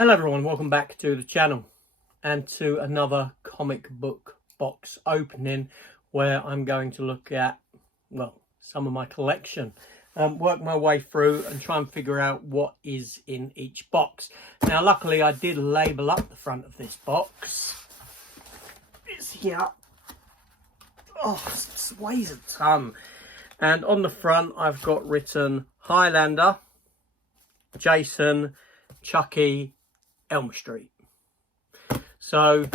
Hello everyone, welcome back to the channel and to another comic book box opening where I'm going to look at, well, some of my collection, work my way through and try and figure out what is in each box. Now luckily I did label up the front of this box. It's here. Oh, it weighs a ton. And on the front I've got written Highlander, Jason, Chucky, Elm Street. So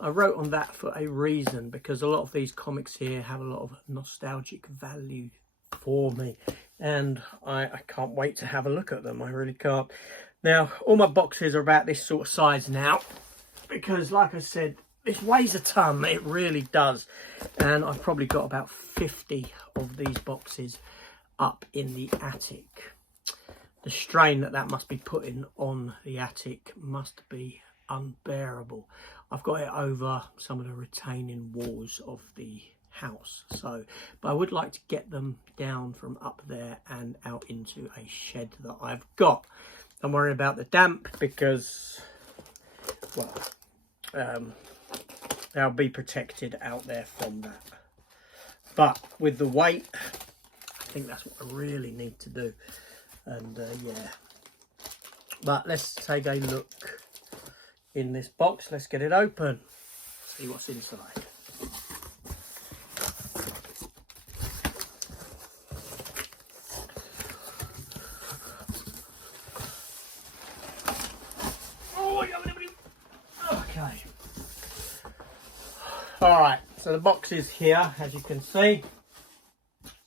I wrote on that for a reason, because a lot of these comics here have a lot of nostalgic value for me, and I can't wait to have a look at them. I really can't. Now all my boxes are about this sort of size now, because like I said, this weighs a ton. It really does. And I've probably got about 50 of these boxes up in the attic. The strain that must be putting on the attic must be unbearable. I've got it over some of the retaining walls of the house. So, but I would like to get them down from up there and out into a shed that I've got. Don't worry about the damp, because, well, they'll be protected out there from that. But with the weight, I think that's what I really need to do. And yeah, but let's take a look in this box. Let's get it open, see what's inside. Okay, all right, so the box is here, as you can see.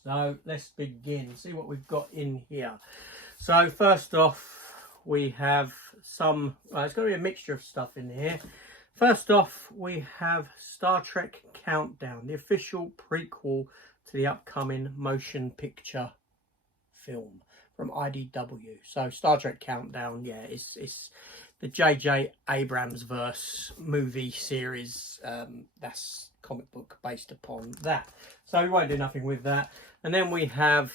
So let's begin, see what we've got in here. So first off, we have some, it's going to be a mixture of stuff in here. First off, we have Star Trek Countdown, the official prequel to the upcoming motion picture film from IDW. So Star Trek Countdown, yeah, it's the J.J. Abrams verse movie series. That's comic book based upon that. So we won't do nothing with that. And then we have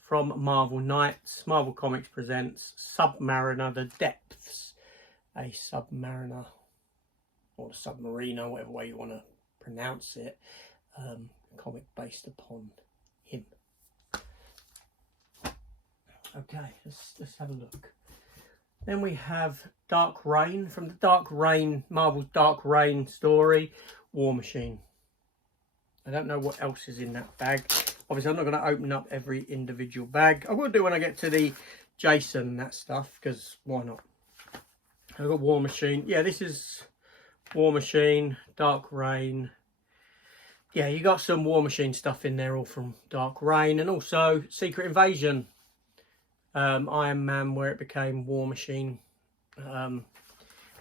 from Marvel Knights, Marvel Comics presents Submariner The Depths. A Submariner, or Submariner, whatever way you want to pronounce it. Comic based upon him. Okay, let's have a look. Then we have Dark Reign, from the Dark Reign, Marvel's Dark Reign story, War Machine. I don't know what else is in that bag. Obviously, I'm not going to open up every individual bag. I will do when I get to the Jason and that stuff, because why not? I've got War Machine. Yeah, this is War Machine, Dark Reign. Yeah, you got some War Machine stuff in there, all from Dark Reign. And also Secret Invasion. Iron Man, where it became War Machine,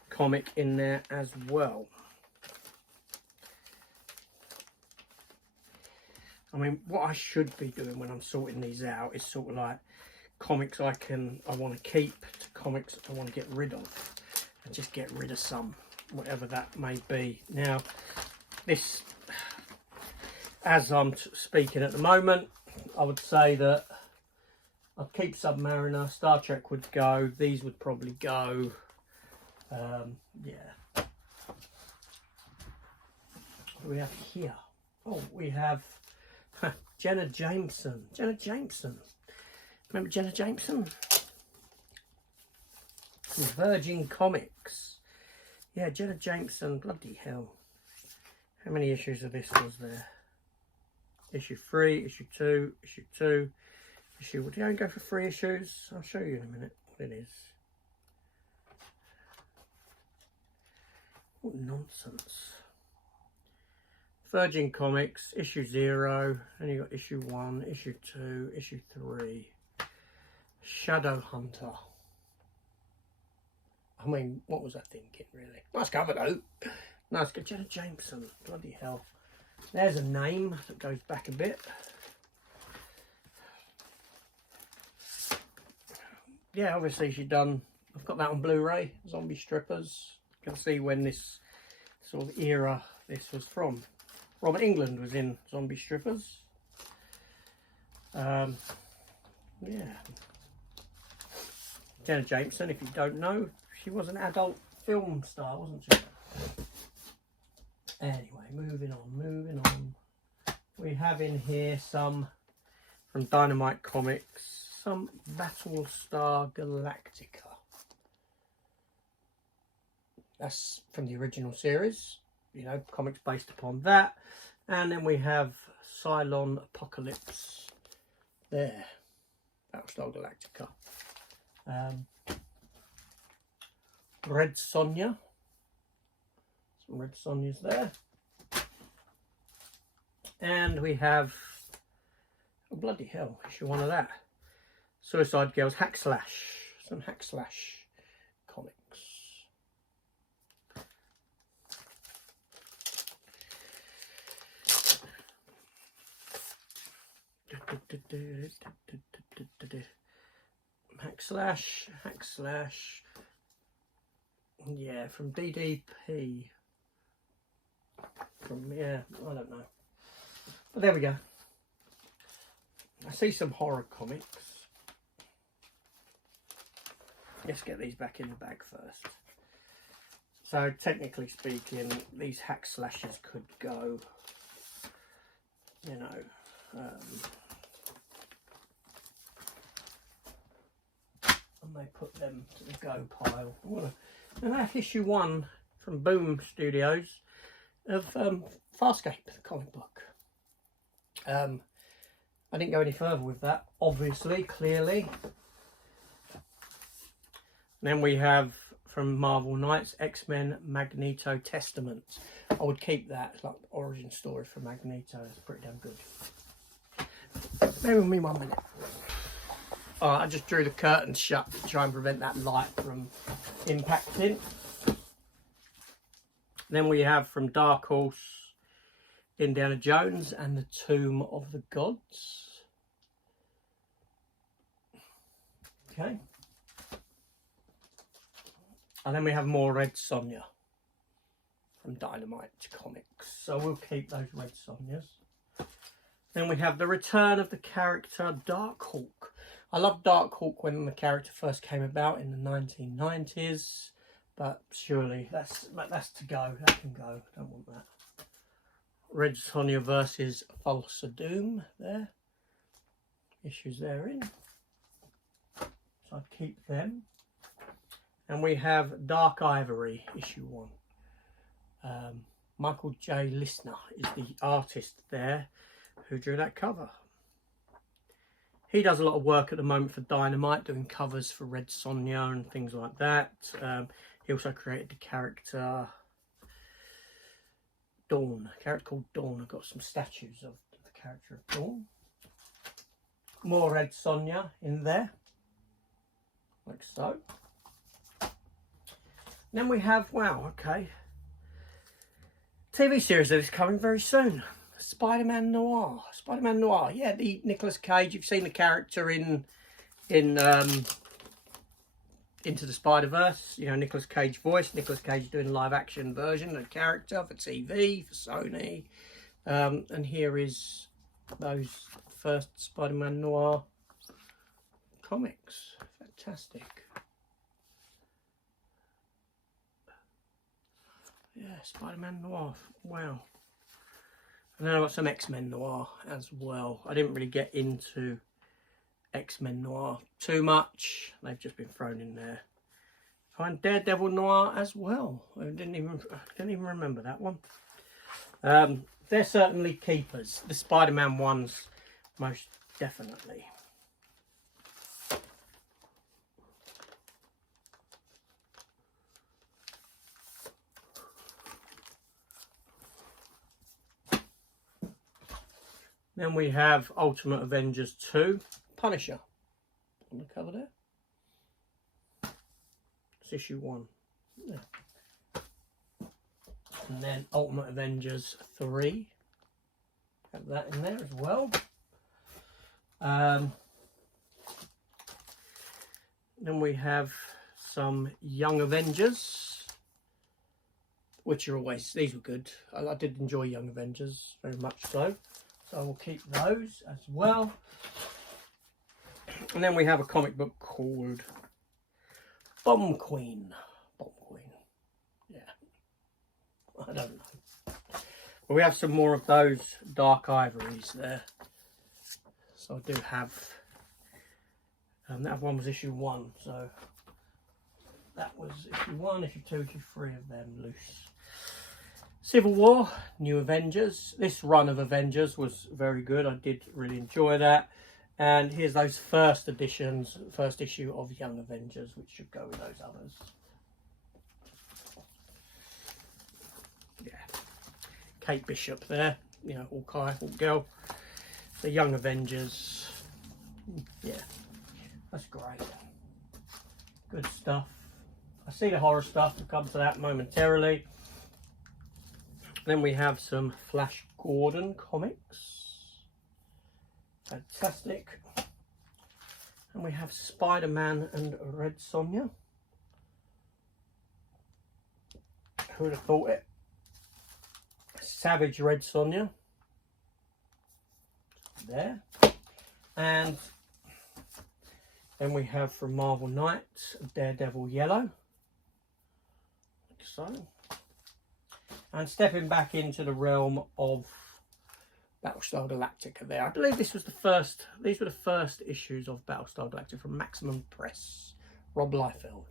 comic in there as well. I mean, what I should be doing when I'm sorting these out is sort of like comics I want to keep to comics I want to get rid of, and just get rid of some, whatever that may be. Now, this, as I'm speaking at the moment, I would say that I'd keep Submariner, Star Trek would go, these would probably go, yeah. What do we have here? Oh, we have Jenna Jameson. Jenna Jameson. Remember Jenna Jameson? From Virgin Comics. Yeah, Jenna Jameson. Bloody hell. How many issues of this was there? Issue 3, issue 2, issue 2. Would you only go for 3 issues? I'll show you in a minute what it is. What nonsense. Virgin Comics, issue 0. Then you got issue 1, issue 2, issue 3. Shadow Hunter. I mean, what was I thinking, really? Nice cover, though. Nice. Jenna Jameson. Bloody hell. There's a name that goes back a bit. Yeah, obviously she's done, I've got that on Blu-ray, Zombie Strippers. You can see when this sort of era this was from. Robert England was in Zombie Strippers. Yeah. Jenna Jameson, if you don't know, She was an adult film star, wasn't she? Anyway, moving on. We have in here some from Dynamite Comics, some Battlestar Galactica. That's from the original series, you know, comics based upon that. And then we have Cylon Apocalypse there, Battlestar Galactica. Red Sonja, some Red Sonjas there. And we have, oh bloody hell, issue one of that. Suicide Girls Hack Slash, some Hack Slash comics. Hack Slash. Yeah, from DDP. Yeah, I don't know. But there we go. I see some horror comics. Let's get these back in the bag first. So, technically speaking, these Hack Slashes could go, you know, and they put them to the go pile. And that's issue one from Boom Studios of Farscape, the comic book. I didn't go any further with that, obviously, clearly. And then we have from Marvel Knights, X-Men Magneto Testament. I would keep that. It's like origin story for Magneto. It's pretty damn good. Bear with me 1 minute. Alright, I just drew the curtains shut to try and prevent that light from impacting. Then we have from Dark Horse, Indiana Jones and the Tomb of the Gods. Okay. And then we have more Red Sonja from Dynamite Comics. So we'll keep those Red Sonjas. Then we have the return of the character Darkhawk. I loved Darkhawk when the character first came about in the 1990s. But surely that's to go. That can go. Don't want that. Red Sonja versus Falsa Doom there. Issues therein. So I'd keep them. And we have Dark Ivory, issue 1. Michael J. Listener is the artist there who drew that cover. He does a lot of work at the moment for Dynamite, doing covers for Red Sonja and things like that. He also created the character Dawn, a character called Dawn. I've got some statues of the character of Dawn. More Red Sonja in there, like so. Then we have, wow, okay, TV series that is coming very soon. Spider-Man Noir. Spider-Man Noir, yeah, the Nicolas Cage. You've seen the character in Into the Spider-Verse. You know, Nicolas Cage voice. Nicolas Cage doing a live-action version of the character for TV, for Sony. And here is those first Spider-Man Noir comics. Fantastic. Yeah, Spider-Man Noir. Wow. And then I've got some X-Men Noir as well. I didn't really get into X-Men Noir too much. They've just been thrown in there. Find Daredevil Noir as well. I didn't even remember that one. They're certainly keepers. The Spider-Man ones, most definitely. Then we have Ultimate Avengers 2, Punisher on the cover there. It's issue 1. Yeah. And then Ultimate Avengers 3. Have that in there as well. Then we have some Young Avengers, which are always, these were good. I did enjoy Young Avengers, very much so. So we'll keep those as well. And then we have a comic book called Bomb Queen. Bomb Queen. Yeah, I don't know. But we have some more of those dark ivories there. So I do have, that one was issue 1, so that was issue 1, issue 2, issue 3 of them loose. Civil War, New Avengers. This run of Avengers was very good. I did really enjoy that. And here's those first editions, first issue of Young Avengers, which should go with those others. Yeah. Kate Bishop there, you know, Hawkeye, Hawkgirl. The Young Avengers. Yeah, that's great. Good stuff. I see the horror stuff. We'll come to that momentarily. Then we have some Flash Gordon comics. Fantastic. And we have Spider-Man and Red Sonja. Who would have thought it? Savage Red Sonja. There. And then we have from Marvel Knights, Daredevil Yellow. Like so. And stepping back into the realm of Battlestar Galactica there. I believe this was the first, these were the first issues of Battlestar Galactica from Maximum Press. Rob Liefeld.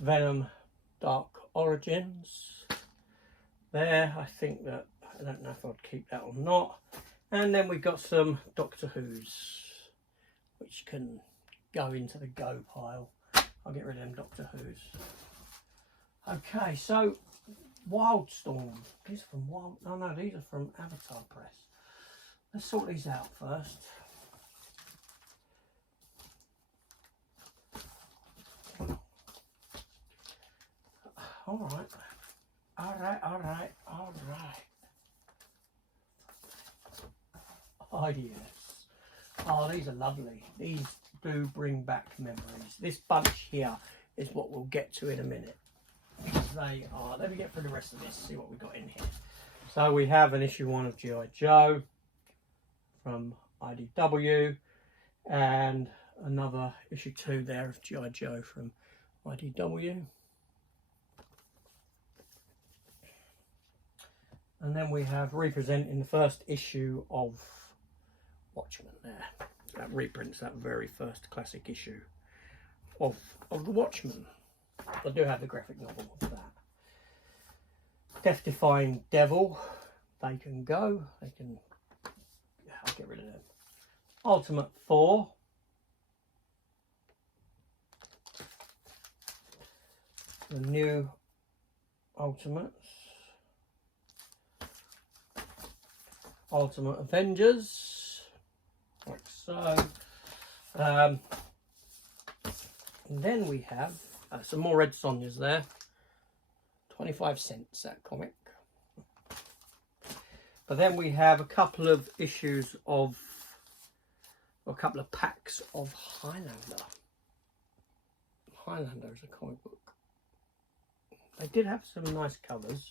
Venom Dark Origins. There, I think that, I don't know if I'd keep that or not. And then we've got some Doctor Who's, which can go into the go pile. I'll get rid of them Doctor Who's. Okay, so Wildstorm. These are from Wild. Oh no, these are from Avatar Press. Let's sort these out first. All right. Oh yes. Oh, these are lovely. These do bring back memories. This bunch here is what we'll get to in a minute. They are. Let me get through the rest of this, see what we've got in here. So we have an issue 1 of G.I. Joe from IDW, and another issue 2 there of G.I. Joe from IDW. And then we have representing the first issue of Watchmen there. That reprints that very first classic issue of the Watchmen. I do have the graphic novel of that. Death-defying Devil. They can go. They can... I'll get rid of them. Ultimate Thor. The new Ultimates. Ultimate Avengers. Like so. And then we have some more Red Sonjas there. 25 cents that comic. But then we have a couple of issues of, or a couple of packs of Highlander. Highlander is a comic book. They did have some nice covers,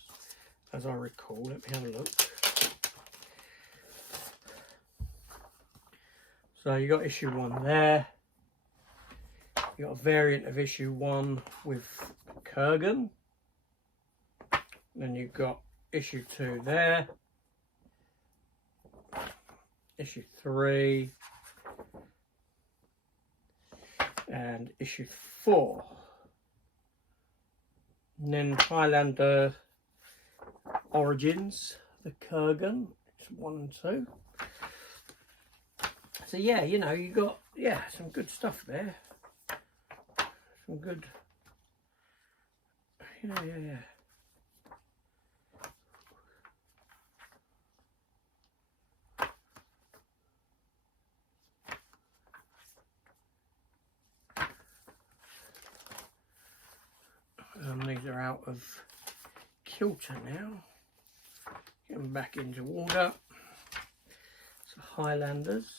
as I recall. Let me have a look. So you got issue 1 there. You got a variant of issue 1 with Kurgan. Then you've got issue 2 there. Issue 3. And issue 4. And then Highlander Origins, the Kurgan. It's 1 and 2. So yeah, you know, you got, yeah, some good stuff there. Some good, yeah. These are out of kilter now. Get them back into order. So Highlanders.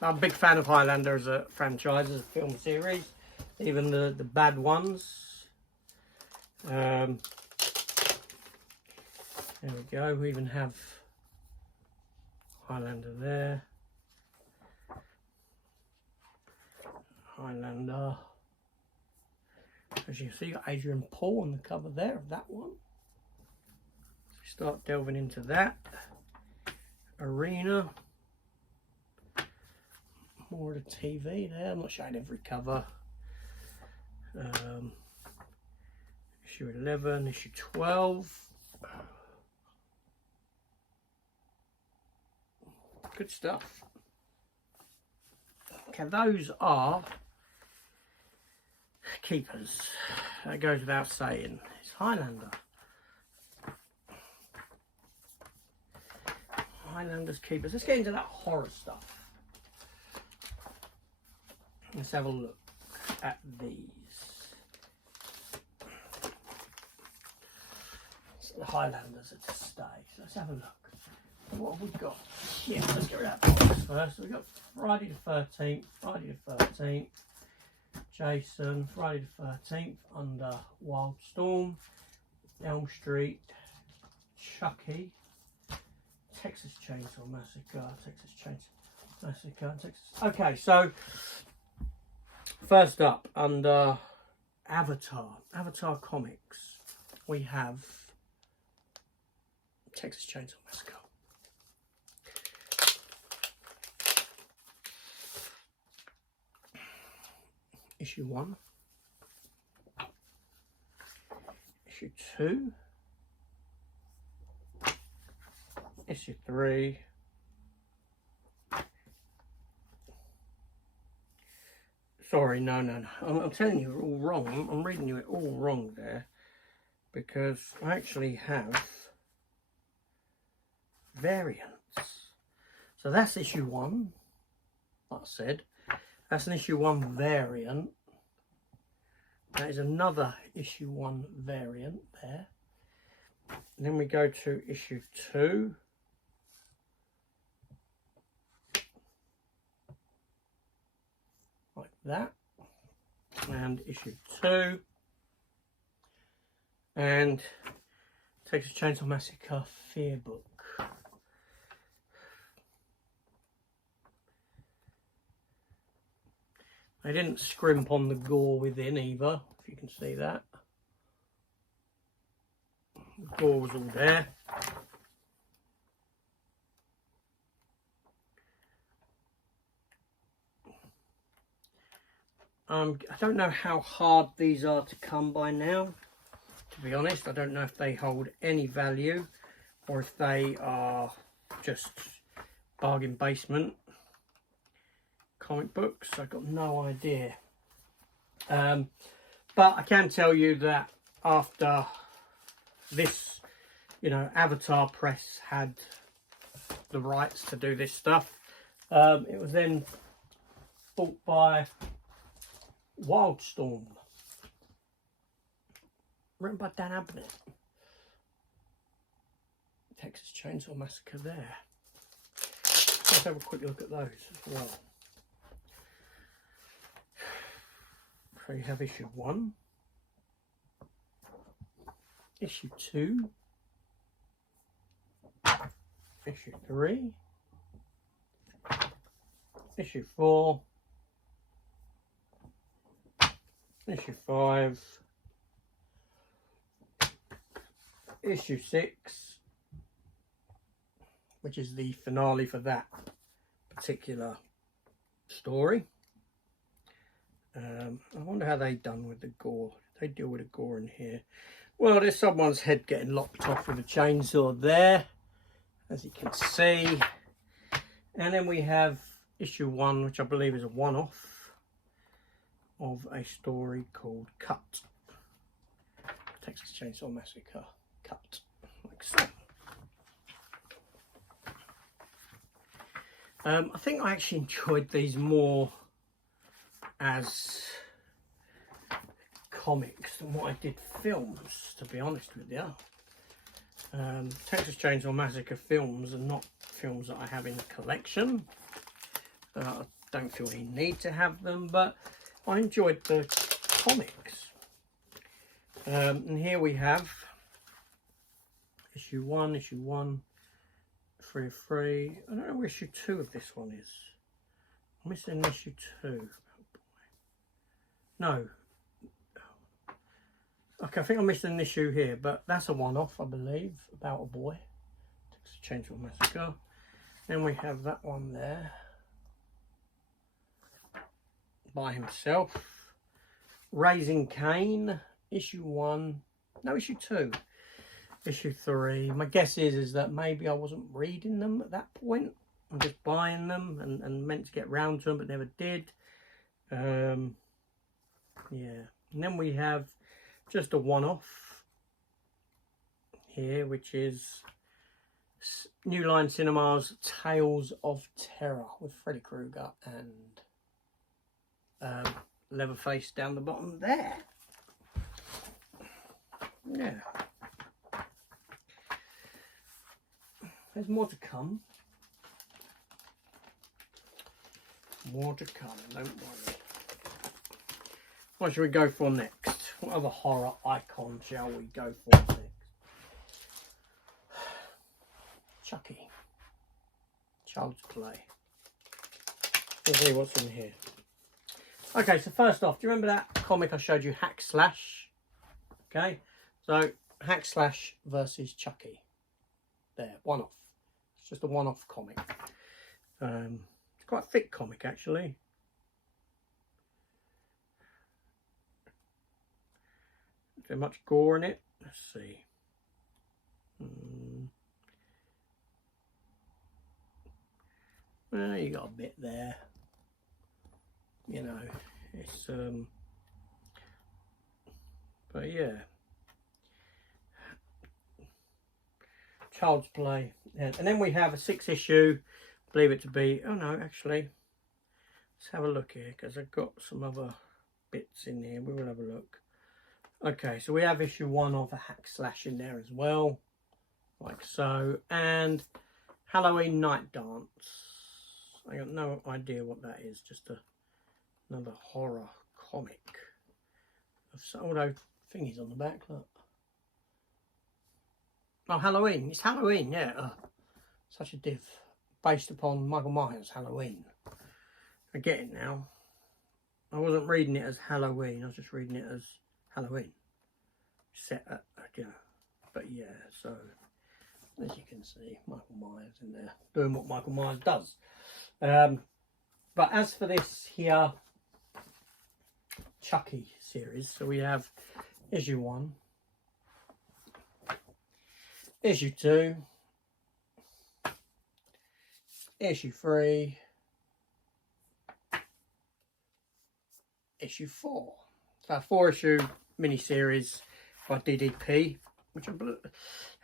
I'm a big fan of Highlander as a franchise, as a film series, even the bad ones. There we go. We even have Highlander there. Highlander. As you see, got Adrian Paul on the cover there of that one. So we start delving into that. Arena. More of the TV there. I'm not showing every cover. Issue 11, issue 12. Good stuff. Okay, those are keepers. That goes without saying. It's Highlander. Highlander's keepers. Let's get into that horror stuff. Let's have a look at these. So the Highlanders are to stay. So let's have a look. What have we got? Yeah, let's get rid of that box first. So we've got Friday the 13th, Friday the 13th, Jason, Friday the 13th, under Wildstorm, Elm Street, Chucky, Texas Chainsaw Massacre, Texas Chainsaw Massacre, Texas. Okay, so first up, under Avatar Comics, we have Texas Chainsaw Massacre. Issue 1, issue 2, issue 3, sorry, no, I'm telling you all wrong. I'm reading you it all wrong there, because I actually have variants. So that's issue 1, like I said. That's an issue 1 variant. That is another issue 1 variant there. And then we go to issue 2. Like that. And issue 2. And Texas Chainsaw Massacre Fear Book. They didn't scrimp on the gore within either, if you can see that. The gore was all there. I don't know how hard these are to come by now, to be honest. I don't know if they hold any value or if they are just bargain basement comic books. I've got no idea. But I can tell you that after this, you know, Avatar Press had the rights to do this stuff. It was then bought by Wildstorm, written by Dan Abnett. Texas Chainsaw Massacre there. Let's have a quick look at those as well. So you have issue 1, issue 2, issue 3, issue 4, issue 5, issue 6, which is the finale for that particular story. I wonder how they done with the gore. Did they deal with the gore in here? Well, there's someone's head getting lopped off with a chainsaw there, as you can see. And then we have issue 1, which I believe is a one-off of a story called Cut. Texas Chainsaw Massacre Cut, like so. I think I actually enjoyed these more as comics than what I did films, to be honest with you. Texas Chainsaw Massacre films are not films that I have in the collection. I don't feel any need to have them, but I enjoyed the comics. And here we have issue 1, 3 of 3. I don't know where issue 2 of this one is. I'm missing issue 2. No. Okay, I think I'm missing an issue here, but that's a one-off, I believe, about a boy. Texas Chainsaw Massacre. Then we have that one there. By himself. Raising Cain, issue 1. No, issue 2. Issue 3. My guess is that maybe I wasn't reading them at that point. I'm just buying them and meant to get round to them, but never did. Yeah. And then we have just a one-off here, which is New Line Cinema's Tales of Terror with Freddy Krueger and Leatherface down the bottom there. Yeah. There's more to come. More to come, don't worry. What shall we go for next? What other horror icon shall we go for next? Chucky. Child's Play. Let's see what's in here. Okay, so first off, do you remember that comic I showed you, Hack Slash? Okay, so Hack Slash versus Chucky. There, one-off. It's just a one-off comic. It's quite a thick comic, actually. Is there much gore in it? Let's see. Well, you got a bit there. You know, it's but yeah. Child's Play. Yeah. And then we have a 6-issue, believe it to be, oh no, actually, let's have a look here, because I've got some other bits in here. We will have a look. Okay, so we have issue 1 of a Hack Slash in there as well, like so, and Halloween Night Dance. I got no idea what that is, just another horror comic. Although thingies on the back, look. Oh, Halloween. It's Halloween, yeah. Such a div. Based upon Michael Myers' Halloween. I get it now. I wasn't reading it as Halloween. I was just reading it as Halloween. Set at, you know. But yeah, so as you can see, Michael Myers in there. Doing what Michael Myers does. But as for this here Chucky series, so we have issue 1. Issue 2, issue 3, issue 4. So a 4-issue mini-series by DDP, which I believe,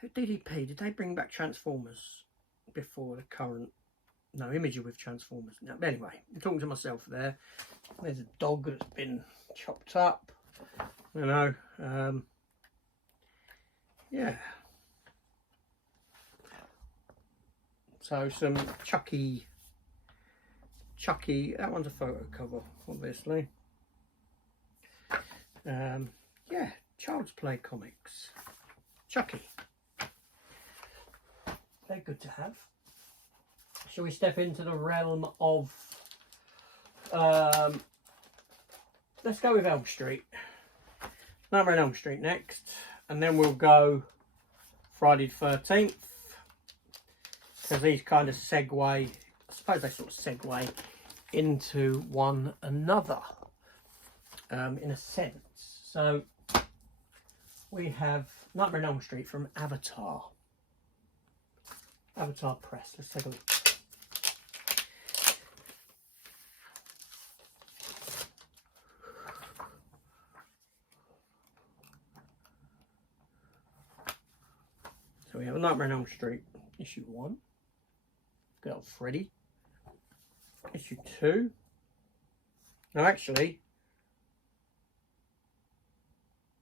DDP, did they bring back Transformers before the current, no, Imager with Transformers. No, but anyway, I'm talking to myself there. There's a dog that's been chopped up, you know, yeah. So some Chucky, that one's a photo cover, obviously. Yeah, Child's Play comics. Chucky. They're good to have. Shall we step into the realm of, let's go with Elm Street. Nightmare on Elm Street next. And then we'll go Friday the 13th. Because these kind of segue, I suppose they sort of segue into one another, in a sense. So we have Nightmare on Elm Street from Avatar Press. Let's take a look. So we have a Nightmare on Elm Street issue 1. Got Freddy. Issue 2. Now actually,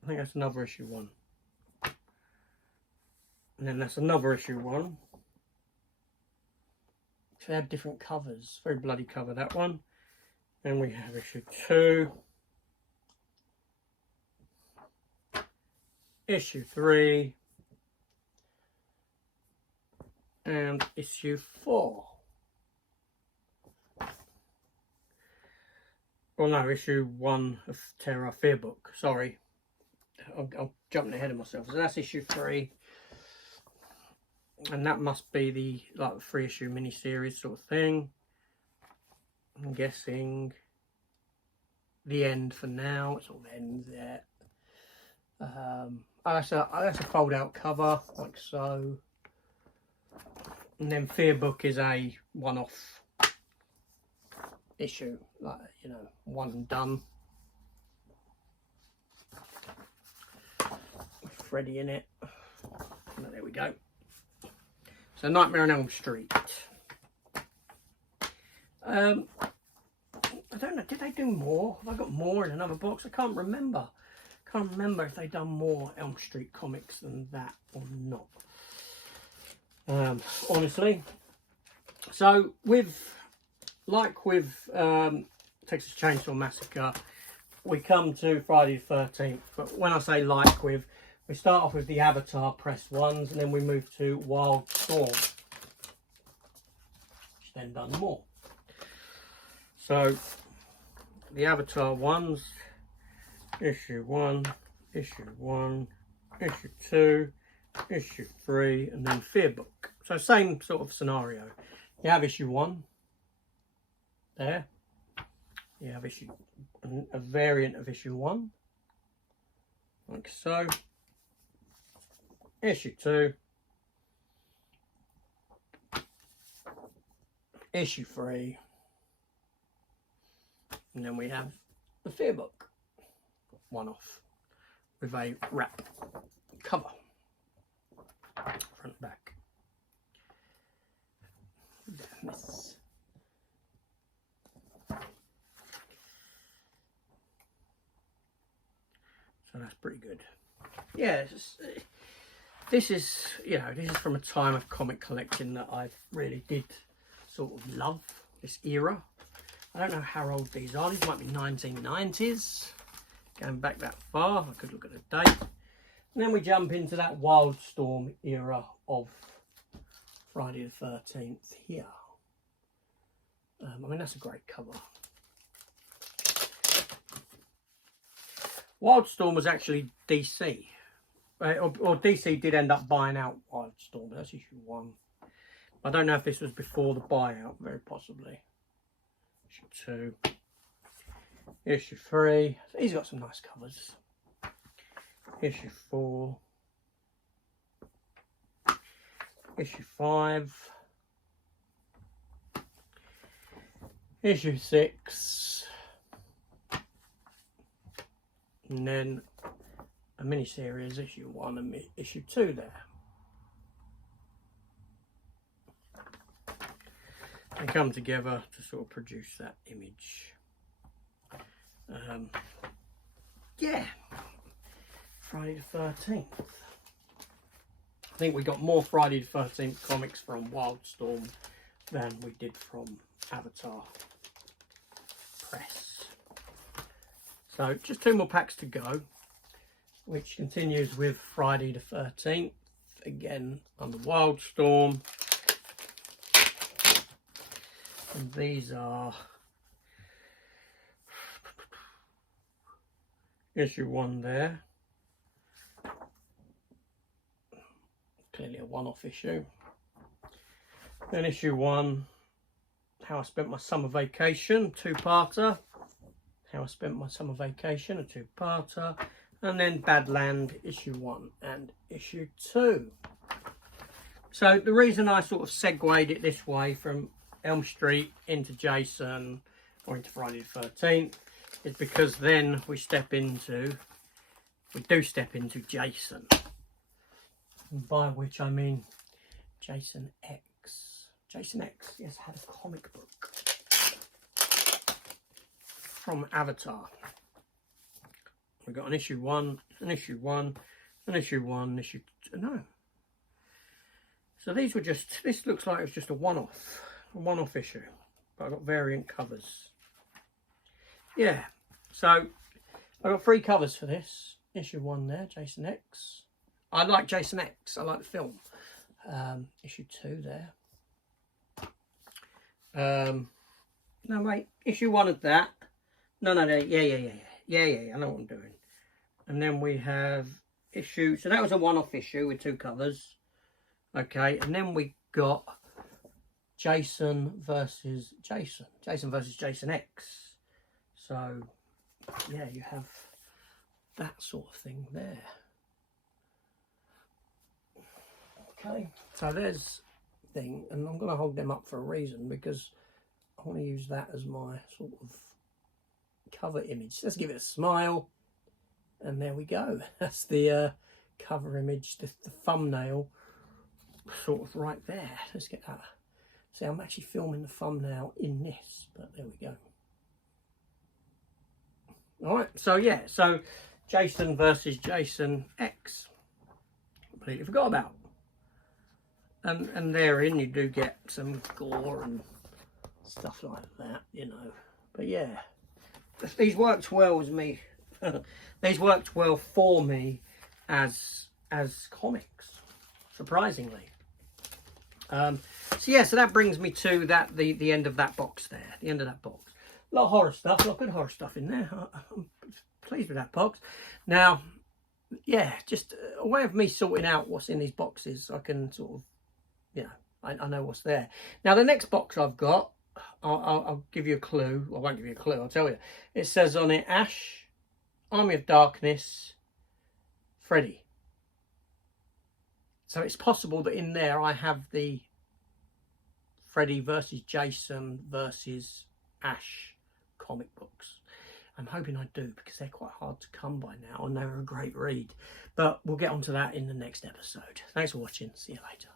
I think that's another issue 1. And then that's another issue 1. So they have different covers. Very bloody cover, that one. Then we have issue 2. Issue 3. and issue 4. Well, no, issue 1 of Terror Fear Book. Sorry, I'm jumping ahead of myself. So that's issue 3, and that must be the like 3-issue mini-series sort of thing. I'm guessing the end for now. It sort of ends there. That's a fold-out cover like so, and then Fear Book is a one-off issue, like, you know, one and done. With Freddy in it. Oh, there we go. So Nightmare on Elm Street. I don't know, did they do more? Have I got more in another box? I can't remember. Can't remember if they've done more Elm Street comics than that or not. Honestly. So like with Texas Chainsaw Massacre, we come to Friday the 13th. But when I say like with, we start off with the Avatar press ones, and then we move to Wild Storm, which then done more. So the Avatar ones, issue 1, issue 1, issue 2, issue 3, and then Fear Book. So same sort of scenario. You have issue 1 there. You have a variant of issue 1, like so. Issue 2, issue 3, and then we have the Fear Book, one off, with a wrap cover, front and back. This. So that's pretty good. Yeah, this is, you know, this is from a time of comic collecting that I really did sort of love, this era. I don't know how old these are. These might be 1990s. Going back that far, I could look at the date. And then we jump into that Wildstorm era of Friday the 13th here. I mean, that's a great cover. Wildstorm was actually DC. Or DC did end up buying out Wildstorm, but that's issue 1. I don't know if this was before the buyout, very possibly. Issue 2. Issue 3. He's got some nice covers. Issue 4. Issue 5. Issue 6. And then a mini-series, issue 1 and issue 2 there. They come together to sort of produce that image. Yeah, Friday the 13th. I think we got more Friday the 13th comics from Wildstorm than we did from Avatar Press. So just 2 more packs to go, which continues with Friday the 13th, again under Wildstorm. And these are issue 1 there. Clearly a one-off issue. Then issue 1, How I Spent My Summer Vacation, 2-parter. How I Spent My Summer Vacation, a 2-parter. And then Badland, issue 1 and issue 2. So the reason I sort of segued it this way from Elm Street into Jason, or into Friday the 13th, is because then we do step into Jason. And by which I mean Jason X. Jason X, yes, had a comic book from Avatar. We've got an issue 1, an issue 1, an issue 1, issue 2, no. So these were just, this looks like it's just a one-off issue, but I've got variant covers. Yeah, so I've got 3 covers for this. Issue 1 there, Jason X. I like Jason X, I like the film. issue 2 there. No, wait, issue 1 of that. No, yeah, I know what I'm doing. And then we have issue, so that was a one-off issue with 2 covers. Okay, and then we got Jason versus Jason X. So, yeah, you have that sort of thing there. Okay, so there's thing, and I'm going to hold them up for a reason, because I want to use that as my sort of cover image. Let's give it a smile, and there we go. That's the cover image, the thumbnail, sort of right there. Let's get that. See, I'm actually filming the thumbnail in this, but there we go. All right, so yeah, so Jason versus Jason X. Completely forgot about. And therein you do get some gore and stuff like that, you know. But yeah, these worked well as me. These worked well for me as comics, surprisingly. So yeah, so that brings me to that the end of that box there. The end of that box. A lot of horror stuff, a lot of good horror stuff in there. I'm pleased with that box. Now, yeah, just a way of me sorting out what's in these boxes. I can sort of, you know, I know what's there. Now, the next box I've got, I'll give you a clue. Well, I won't give you a clue, I'll tell you. It says on it, Ash, Army of Darkness, Freddy. So it's possible that in there I have the Freddy versus Jason versus Ash comic books. I'm hoping I do, because they're quite hard to come by now and they're a great read. But we'll get onto that in the next episode. Thanks for watching. See you later.